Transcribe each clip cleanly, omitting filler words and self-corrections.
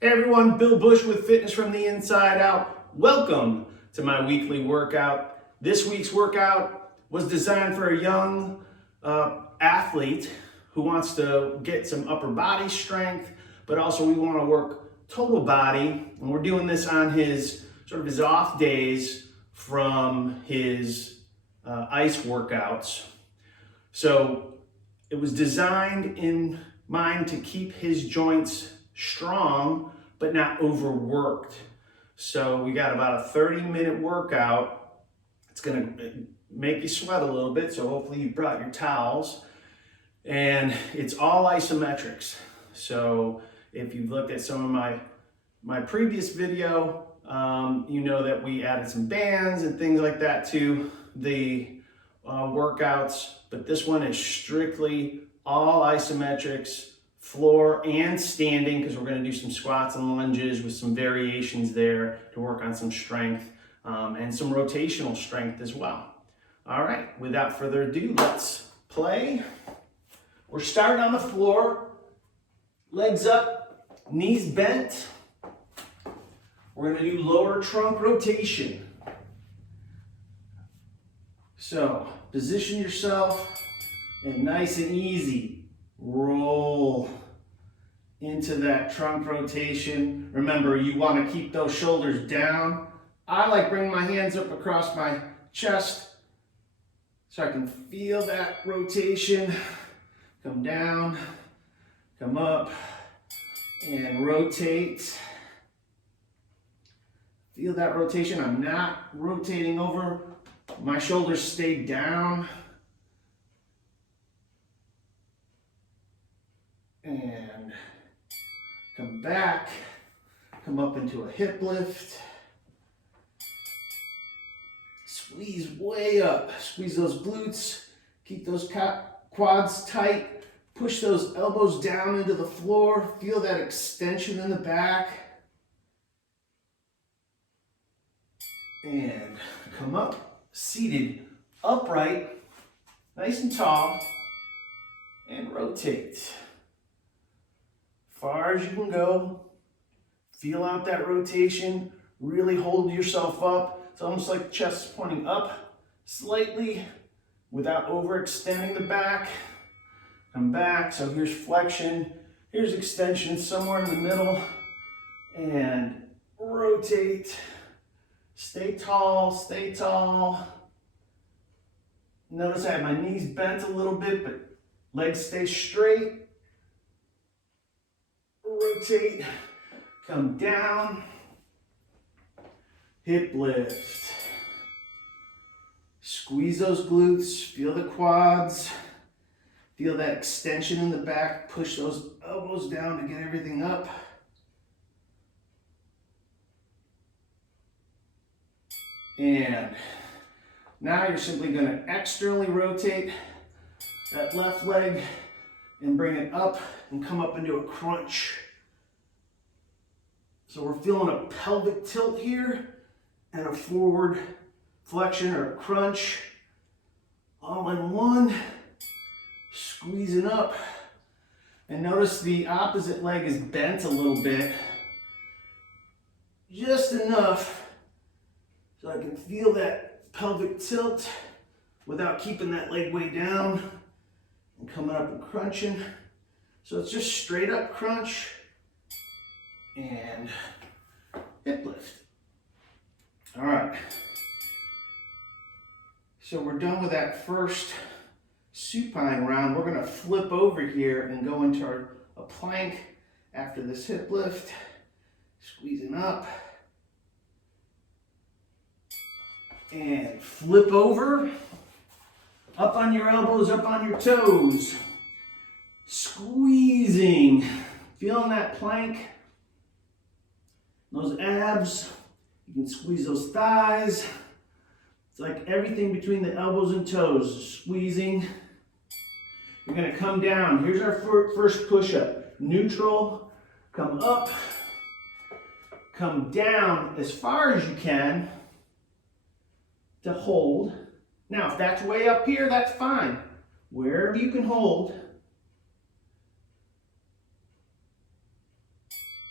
Hey everyone, Bill Bush with Fitness from the Inside Out. Welcome to my weekly workout. This week's workout was designed for a young athlete who wants to get some upper body strength, but also we want to work total body. And we're doing this on his his off days from his ice workouts. So it was designed in mind to keep his joints strong, but not overworked. So we got about a 30-minute workout. It's gonna make you sweat a little bit, so hopefully you brought your towels. And it's all isometrics. So if you've looked at some of my previous video, you know that we added some bands and things like that to the workouts, but this one is strictly all isometrics, floor and standing, because we're going to do some squats and lunges with some variations there to work on some strength and some rotational strength as well. All right, without further ado, let's play. We're starting on the floor, legs up, knees bent. We're going to do lower trunk rotation. So position yourself and nice and easy, roll into that trunk rotation. Remember, you want to keep those shoulders down. I like bringing my hands up across my chest so I can feel that rotation. Come down, come up, and rotate. Feel that rotation. I'm not rotating over. My shoulders stay down. And come back, come up into a hip lift. Squeeze way up, squeeze those glutes, keep those quads tight, push those elbows down into the floor, feel that extension in the back. And come up, seated upright, nice and tall, and rotate. Far as you can go. Feel out that rotation. Really hold yourself up. It's almost like the chest is pointing up slightly without overextending the back. Come back. So here's flexion. Here's extension somewhere in the middle. And rotate. Stay tall. Stay tall. Notice I have my knees bent a little bit, but legs stay straight. Rotate, come down, hip lift. Squeeze those glutes, feel the quads, feel that extension in the back, push those elbows down to get everything up. And now you're simply going to externally rotate that left leg and bring it up and come up into a crunch. So we're feeling a pelvic tilt here and a forward flexion or a crunch. All in one, squeezing up. And notice the opposite leg is bent a little bit. Just enough so I can feel that pelvic tilt without keeping that leg way down. And coming up and crunching. So it's just straight up crunch and hip lift. All right. So we're done with that first supine round. We're going to flip over here and go into a plank after this hip lift. Squeezing up. And flip over. Up on your elbows, up on your toes. Squeezing. Feeling that plank. Those abs. You can squeeze those thighs. It's like everything between the elbows and toes. Squeezing. You're going to come down. Here's our first push-up. Neutral. Come up. Come down as far as you can to hold. Now, if that's way up here, that's fine. Wherever you can hold.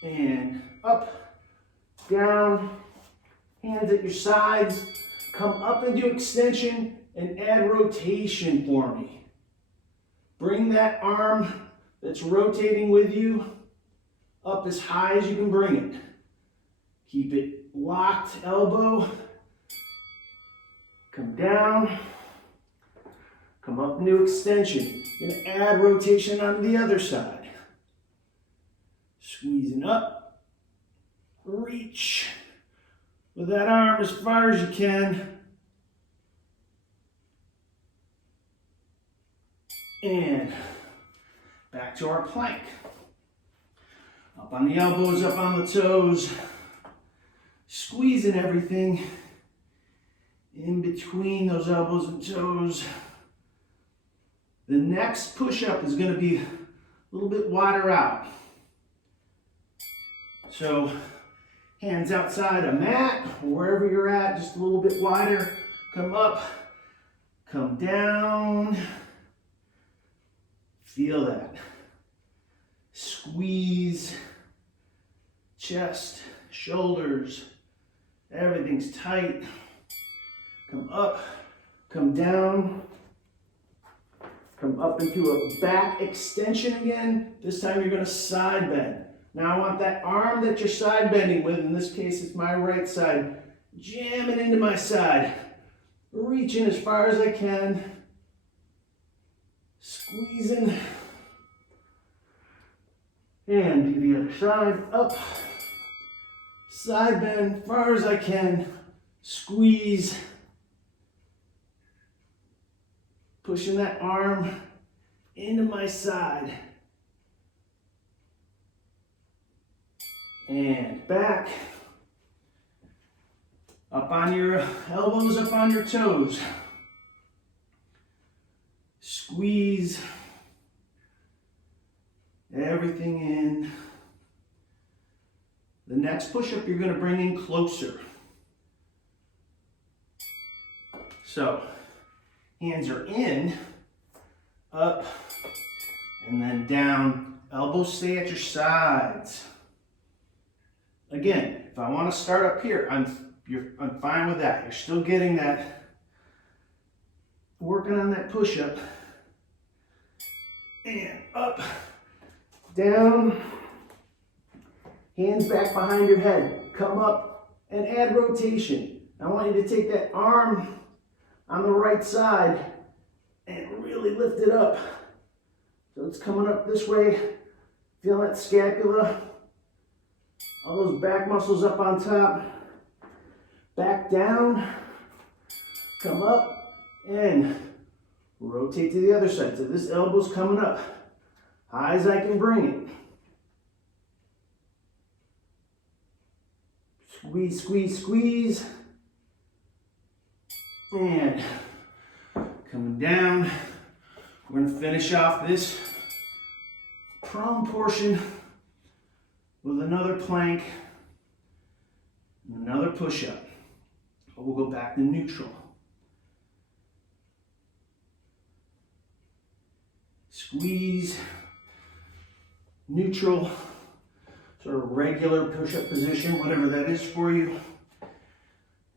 and up, down, hands at your sides. Come up into extension and add rotation for me. Bring that arm that's rotating with you up as high as you can bring it. Keep it locked, elbow. Come down. Come up into extension. You're going to add rotation onto the other side. Squeezing up. Reach with that arm as far as you can. And back to our plank. Up on the elbows, up on the toes. Squeezing everything in between those elbows and toes. The next push-up is going to be a little bit wider out. So hands outside a mat, wherever you're at, just a little bit wider. Come up, come down. Feel that. Squeeze, chest, shoulders, everything's tight. Come up, come down. Come up into a back extension again. This time you're going to side bend. Now I want that arm that you're side bending with, in this case it's my right side, jamming into my side. Reaching as far as I can. Squeezing. And to the other side, up. Side bend, far as I can. Squeeze. Pushing that arm into my side. And back. Up on your elbows, up on your toes. Squeeze everything in. The next push-up you're going to bring in closer. So, hands are in, up, and then down. Elbows stay at your sides. Again, if I want to start up here, I'm fine with that. You're still getting that, working on that push-up. And up, down, hands back behind your head. Come up and add rotation. I want you to take that arm on the right side and really lift it up. So it's coming up this way. Feel that scapula. All those back muscles up on top. Back down. Come up and rotate to the other side. So this elbow's coming up. High as I can bring it. Squeeze, squeeze, squeeze. And coming down. We're going to finish off this prone portion with another plank and another push-up. We'll go back to neutral. Squeeze, neutral, sort of regular push-up position, whatever that is for you.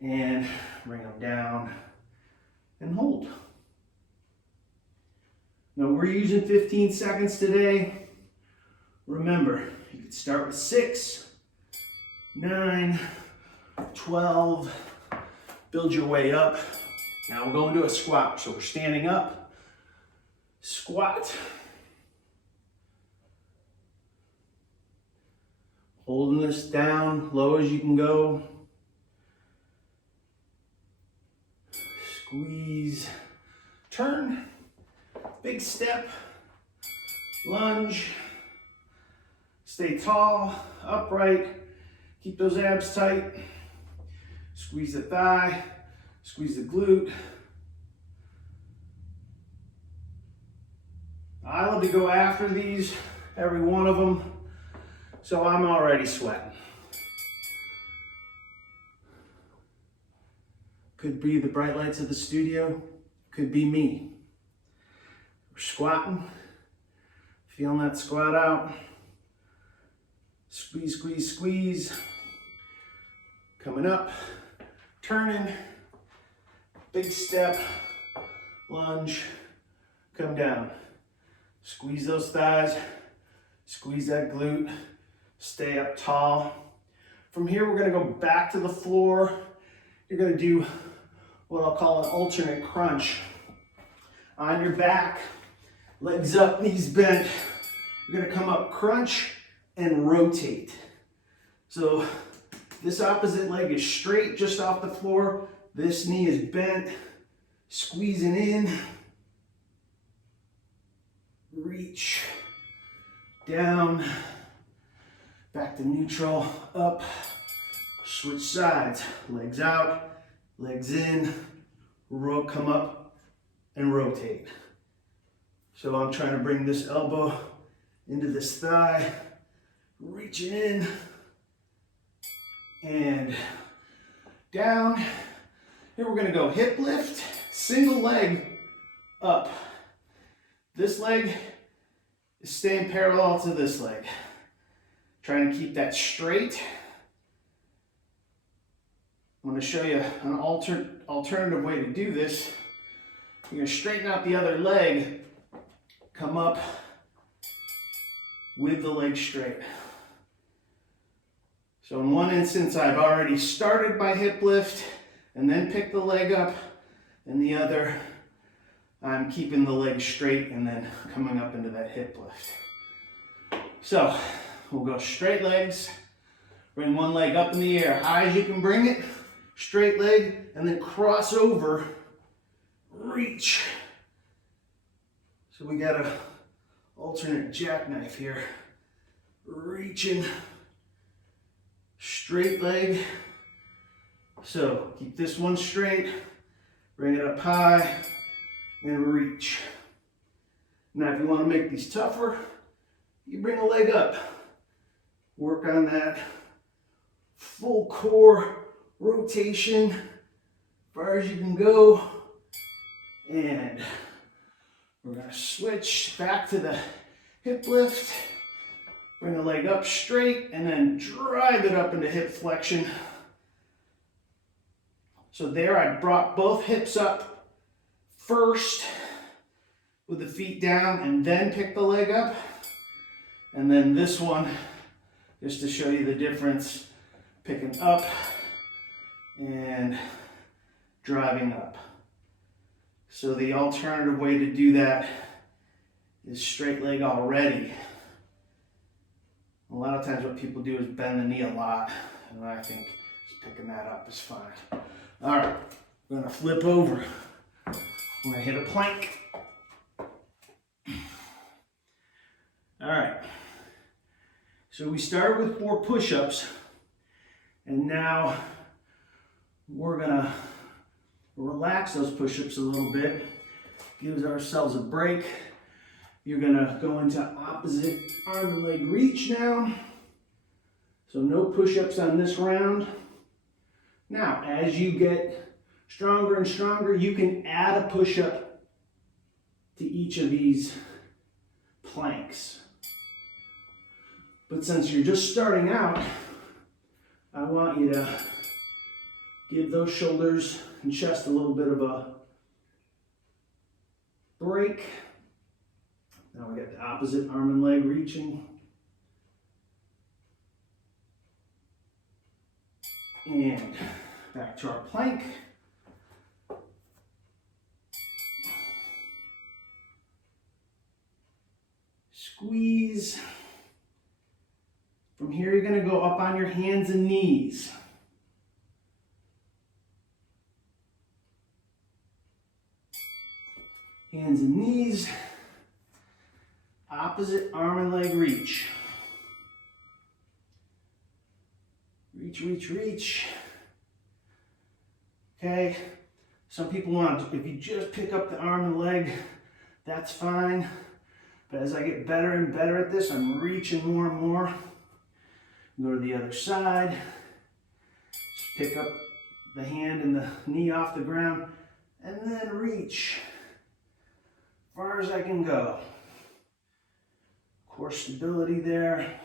And bring them down and hold. Now we're using 15 seconds today. Remember, you can start with 6, 9, 12, build your way up. Now we're going to a squat. So we're standing up, squat, holding this down low as you can go. Squeeze, turn, big step, lunge, stay tall, upright, keep those abs tight, squeeze the thigh, squeeze the glute. I love to go after these, every one of them, so I'm already sweating. Could be the bright lights of the studio, could be me. We're squatting, feeling that squat out. Squeeze, squeeze, squeeze. Coming up, turning, big step, lunge, come down. Squeeze those thighs, squeeze that glute, stay up tall. From here, we're gonna go back to the floor. You're gonna do what I'll call an alternate crunch. On your back, legs up, knees bent. You're gonna come up, crunch, and rotate. So this opposite leg is straight just off the floor. This knee is bent, squeezing in. Reach, down, back to neutral, up, switch sides, legs out, legs in, come up and rotate. So I'm trying to bring this elbow into this thigh, reaching in and down. Here we're gonna go hip lift, single leg up. This leg is staying parallel to this leg. Trying to keep that straight. I'm going to show you an alternative way to do this. You're going to straighten out the other leg, come up with the leg straight. So in one instance, I've already started my hip lift and then picked the leg up. In the other, I'm keeping the leg straight and then coming up into that hip lift. So we'll go straight legs, bring one leg up in the air, high as you can bring it, straight leg, and then cross over, reach. So we got a alternate jackknife here. Reaching, straight leg. So keep this one straight, bring it up high, and reach. Now if you want to make these tougher, you bring a leg up. Work on that full core rotation, as far as you can go. And we're gonna switch back to the hip lift. Bring the leg up straight and then drive it up into hip flexion. So there I brought both hips up first with the feet down and then pick the leg up. And then this one, just to show you the difference, picking up and driving up. So the alternative way to do that is straight leg already. A lot of times what people do is bend the knee a lot, and I think just picking that up is fine. All right, we're gonna flip over. We're gonna hit a plank. All right, so we started with 4 push-ups, and now we're gonna relax those push-ups a little bit, gives ourselves a break. You're gonna go into opposite arm and leg reach now. So no push-ups on this round. Now, as you get stronger and stronger, you can add a push-up to each of these planks. But since you're just starting out, I want you to give those shoulders and chest a little bit of a break. Now we got the opposite arm and leg reaching. And back to our plank. Squeeze. From here, you're going to go up on your hands and knees. Hands and knees. Opposite arm and leg reach. Reach, reach, reach. Okay. Some people want, if you just pick up the arm and leg, that's fine. But as I get better and better at this, I'm reaching more and more. Go to the other side. Just pick up the hand and the knee off the ground and then reach as far as I can go. Core stability there.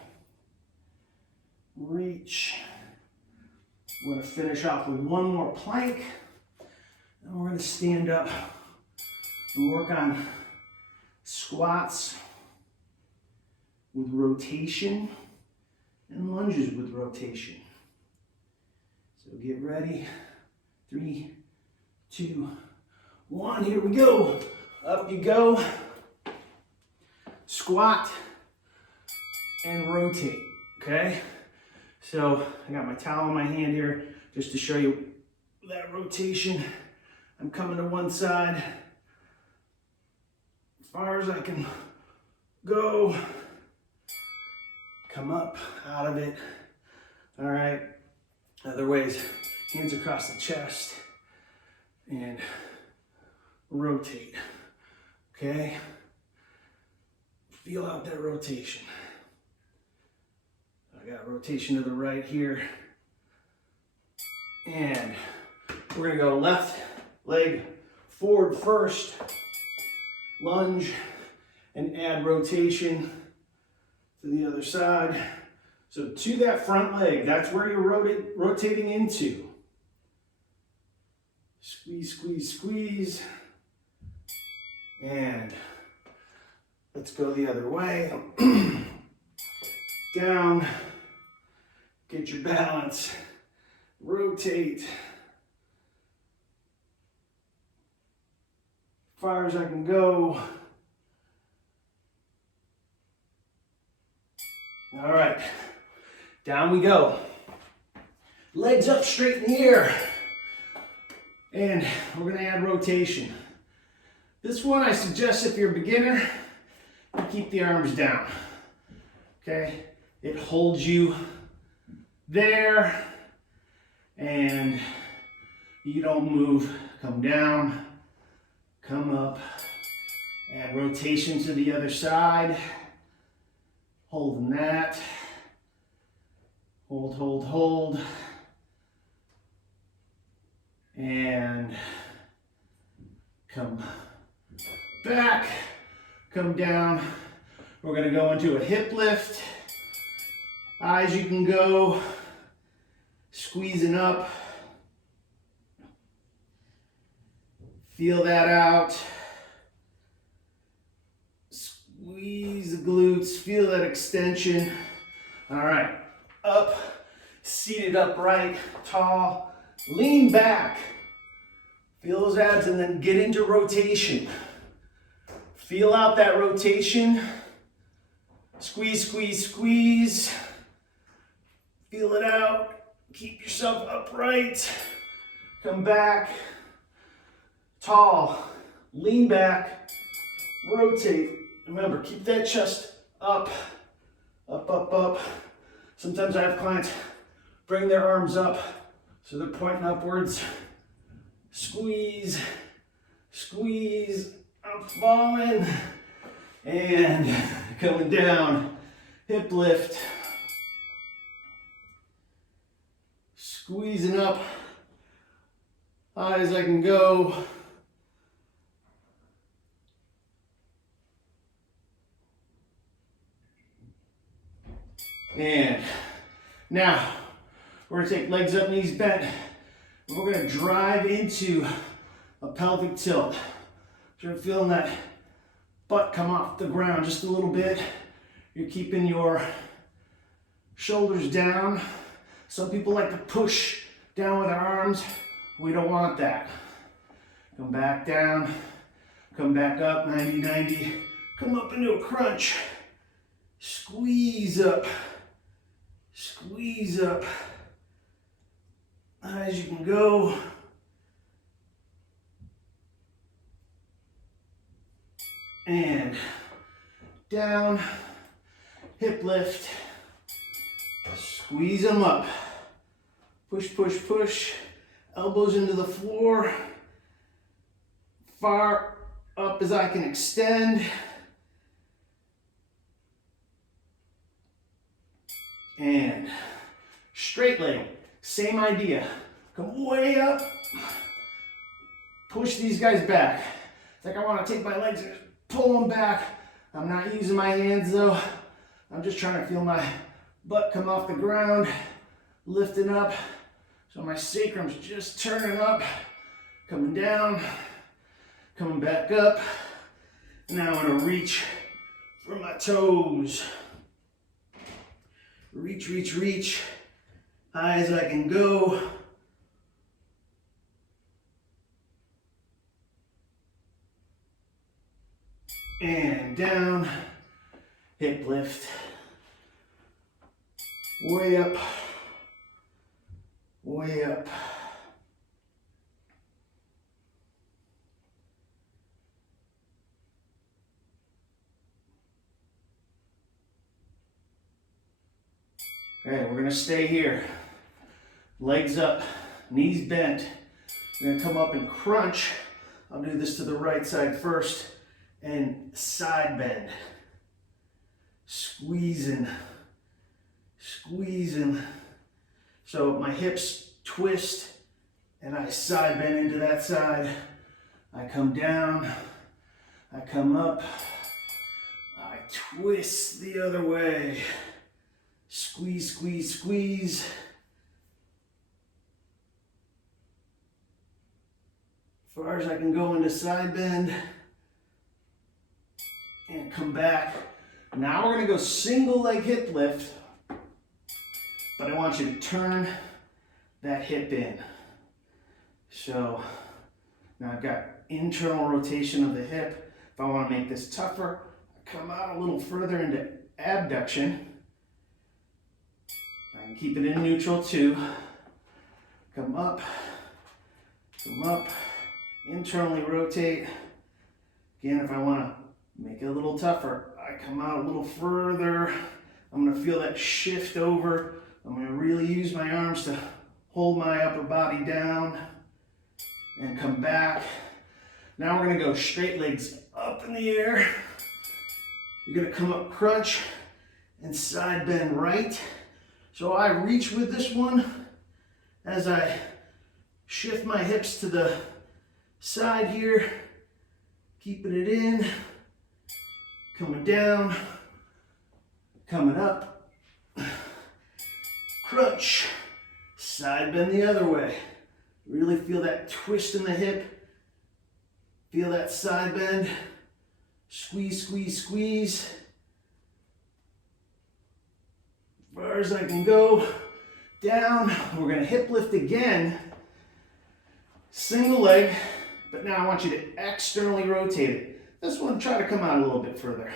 reach. We're going to finish off with one more plank. And we're going to stand up and work on squats with rotation and lunges with rotation. So get ready. 3, 2, 1. Here we go. Up you go. Squat and rotate. Okay? So I got my towel in my hand here just to show you that rotation. I'm coming to one side as far as I can go. Come up out of it. All right. Other ways, hands across the chest and rotate. Okay. Feel out that rotation. I got rotation to the right here. And we're gonna go left leg forward first, lunge, and add rotation to the other side. So to that front leg, that's where you're rotating into. Squeeze, squeeze, squeeze. And let's go the other way. Down, get your balance, rotate. Far as I can go. All right, down we go. Legs up straight in the air. And we're gonna add rotation. This one I suggest if you're a beginner, you keep the arms down, okay? It holds you there and you don't move. Come down, come up, add rotation to the other side. Holding that. Hold, hold, hold. And come back, come down. We're gonna go into a hip lift. High as you can go. Squeezing up. Feel that out. Squeeze the glutes, feel that extension. All right, up, seated upright, tall, lean back. Feel those abs and then get into rotation. Feel out that rotation. Squeeze, squeeze, squeeze. Feel it out. Keep yourself upright. Come back. Tall, lean back, rotate. Remember, keep that chest up, up, up, up. Sometimes I have clients bring their arms up so they're pointing upwards. Squeeze, squeeze, I'm falling, and coming down, hip lift. Squeezing up, high as I can go. And now we're gonna take legs up, knees bent. We're gonna drive into a pelvic tilt. So you're feeling that butt come off the ground just a little bit. You're keeping your shoulders down. Some people like to push down with their arms. We don't want that. Come back down, come back up, 90-90. Come up into a crunch. Squeeze up. Squeeze up. High as you can go. And down, hip lift. Squeeze them up. Push, push, push. Elbows into the floor. Far up as I can extend. And straight leg, same idea. Come way up, push these guys back. It's like I want to take my legs and pull them back. I'm not using my hands though. I'm just trying to feel my butt come off the ground, lifting up. So my sacrum's just turning up, coming down, coming back up. Now I'm gonna reach for my toes. Reach, reach, reach, high as I can go. And down, hip lift. Way up, way up. Okay, we're gonna stay here. Legs up, knees bent. We're gonna come up and crunch. I'll do this to the right side first and side bend. Squeezing, squeezing. So my hips twist and I side bend into that side. I come down, I come up, I twist the other way. Squeeze, squeeze, squeeze. Far as I can go into side bend. And come back. Now we're gonna go single leg hip lift, but I want you to turn that hip in. So now I've got internal rotation of the hip. If I wanna make this tougher, I come out a little further into abduction. I can keep it in neutral too. Come up, internally rotate. Again, if I wanna make it a little tougher, I come out a little further. I'm gonna feel that shift over. I'm gonna really use my arms to hold my upper body down and come back. Now we're gonna go straight legs up in the air. You're gonna come up crunch and side bend right. So I reach with this one as I shift my hips to the side here, keeping it in, coming down, coming up, crunch, side bend the other way. Really feel that twist in the hip, feel that side bend, squeeze, squeeze, squeeze. As far as I can go, down. We're gonna hip lift again, single leg, but now I want you to externally rotate it. This one, try to come out a little bit further.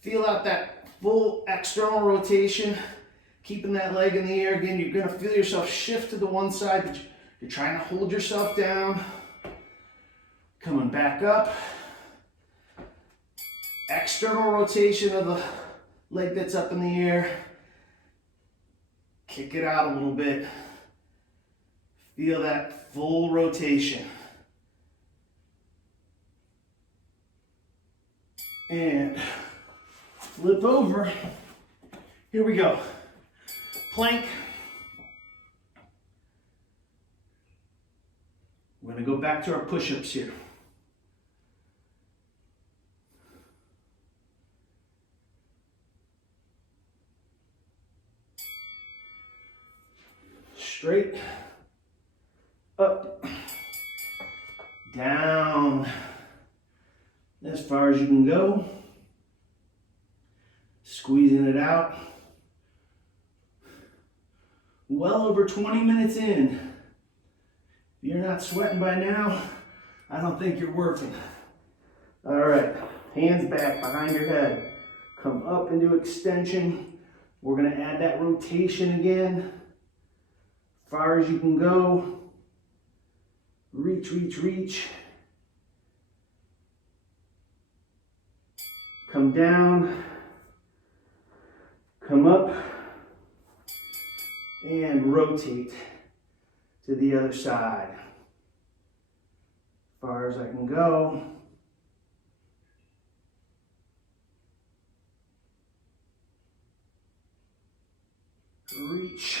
Feel out that full external rotation, keeping that leg in the air. Again, you're gonna feel yourself shift to the one side, but you're trying to hold yourself down. Coming back up. External rotation of the leg that's up in the air. Kick it out a little bit. Feel that full rotation. And flip over. Here we go. Plank. We're going to go back to our push-ups here. Straight, up, down, as far as you can go. Squeezing it out. Well over 20 minutes in. If you're not sweating by now, I don't think you're working. All right, hands back behind your head. Come up into extension. We're gonna add that rotation again. Far as you can go. Reach, reach, reach. Come down. Come up. And rotate to the other side. Far as I can go. Reach.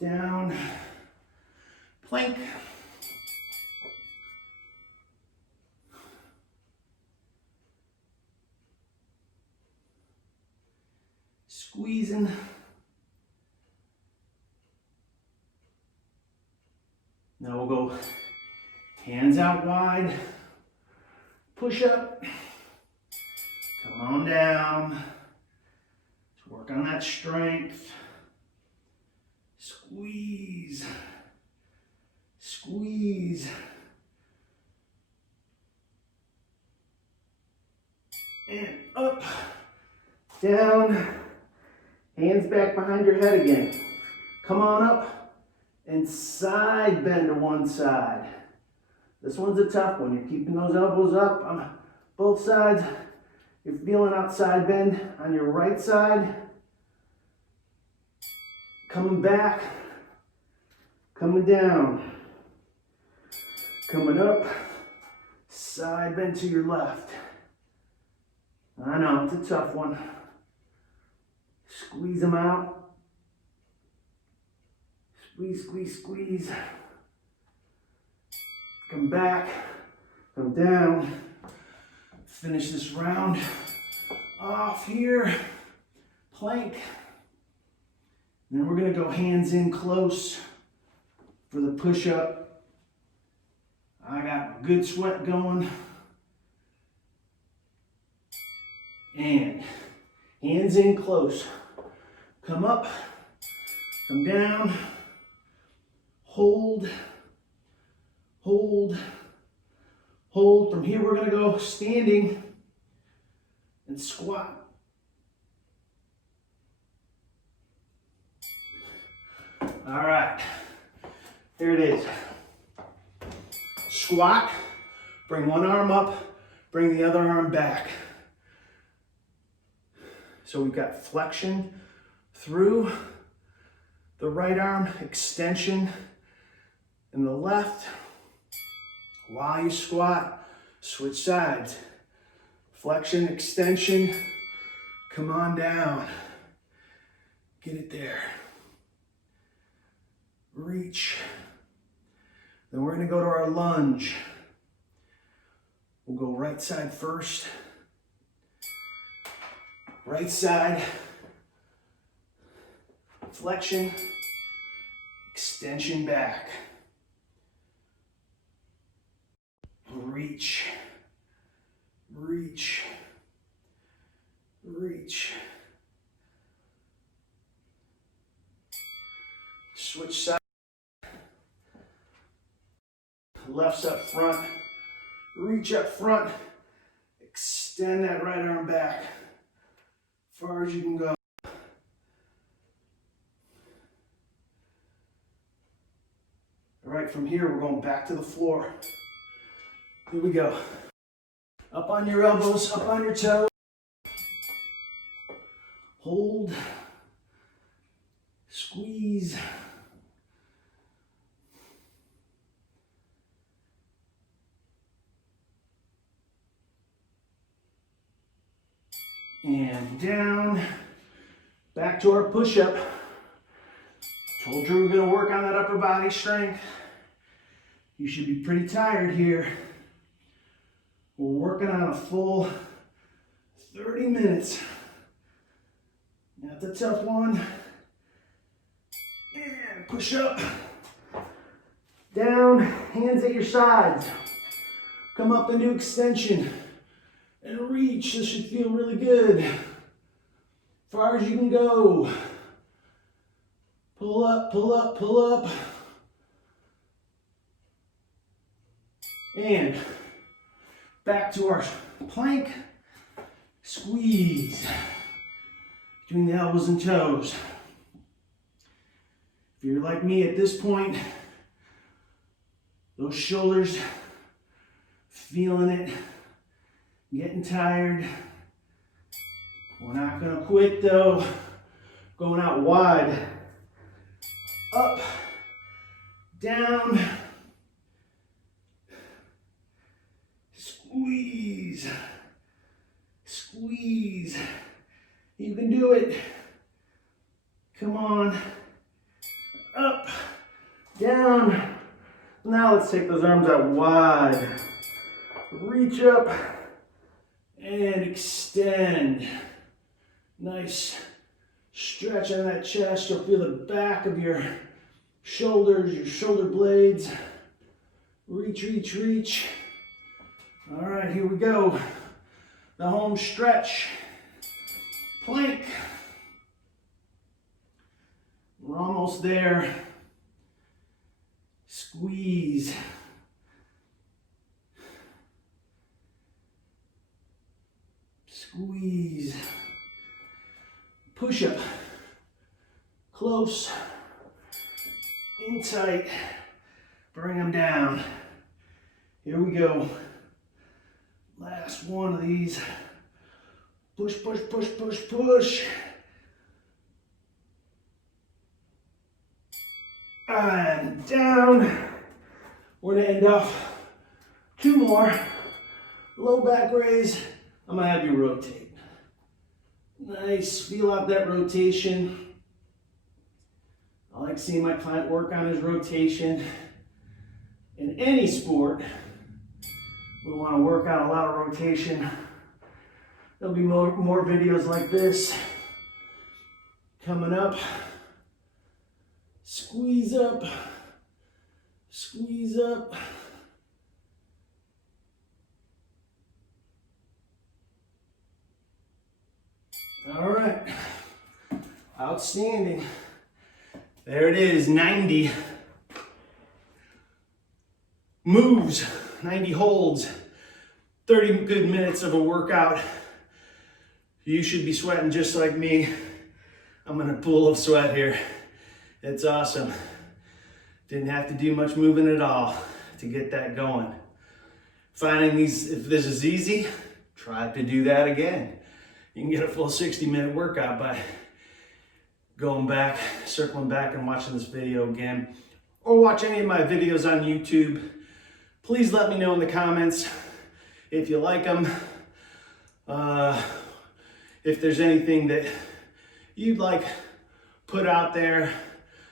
Down, plank, squeeze Now we'll go hands out wide, push up, come on down. Let's work on that strength. Squeeze, squeeze. And up, down, hands back behind your head again. Come on up and side bend to one side. This one's a tough one. You're keeping those elbows up on both sides. You're feeling out side bend on your right side. Coming back, coming down, coming up, side bend to your left. I know, it's a tough one. Squeeze them out. Squeeze, squeeze, squeeze. Come back, come down. Finish this round off here. Plank. Then we're gonna go hands in close for the push-up. I got good sweat going. And hands in close. Come up, come down, hold, hold, hold. From here, we're gonna go standing and squat. All right, here it is. Squat, bring one arm up, bring the other arm back. So we've got flexion through the right arm, extension in the left. While you squat, switch sides. Flexion, extension, come on down. Get it there. Reach. Then we're gonna go to our lunge. We'll go right side first. Right side, flexion, extension back. Reach, reach, reach. Switch side. Left's up front, reach up front, extend that right arm back. Far as you can go. All right, from here, we're going back to the floor. Here we go. Up on your elbows, up on your toes. Hold. Squeeze. And down, back to our push-up. Told you we were gonna work on that upper body strength. You should be pretty tired here. We're working on a full 30 minutes. That's a tough one. And push up, down, hands at your sides. Come up into extension. And reach. This should feel really good. Far as you can go. Pull up, pull up, pull up. And back to our plank. Squeeze between the elbows and toes. If you're like me at this point, those shoulders, feeling it. Getting tired. We're not gonna quit though. Going out wide. Up, down. Squeeze. Squeeze. You can do it. Come on. Up, down. Now let's take those arms out wide. Reach up. And extend. Nice stretch on that chest. You'll feel the back of your shoulders, your shoulder blades. Reach, reach, reach. All right, here we go. The home stretch. Plank. We're almost there. Squeeze. Squeeze. Push up. Close. In tight. Bring them down. Here we go. Last one of these. Push, push, push, push, push. And down. We're gonna end off 2 more. Low back raise. I'm gonna have you rotate. Nice, feel out that rotation. I like seeing my client work on his rotation. In any sport, we want to work out a lot of rotation. There'll be more videos like this coming up. Squeeze up, squeeze up. All right, outstanding. There it is, 90 moves, 90 holds, 30 good minutes of a workout. You should be sweating just like me. I'm in a pool of sweat here. It's awesome. Didn't have to do much moving at all to get that going. Finding these, if this is easy, try to do that again. You can get a full 60-minute workout by going back, circling back and watching this video again, or watch any of my videos on YouTube. Please let me know in the comments if you like them, if there's anything that you'd like put out there,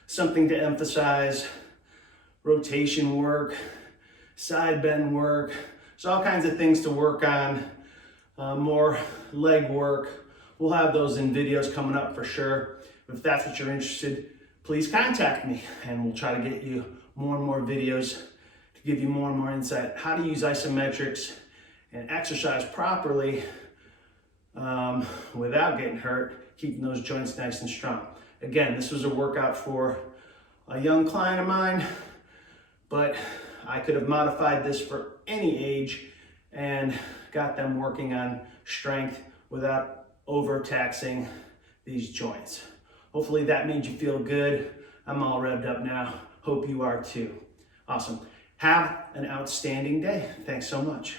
something to emphasize, rotation work, side bend work. There's all kinds of things to work on, more leg work. We'll have those in videos coming up for sure. If that's what you're interested, please contact me and we'll try to get you more and more videos to give you more and more insight how to use isometrics and exercise properly without getting hurt, keeping those joints nice and strong. Again, this was a workout for a young client of mine, but I could have modified this for any age and got them working on strength without overtaxing these joints. Hopefully that made you feel good. I'm all revved up now. Hope you are too. Awesome. Have an outstanding day. Thanks so much.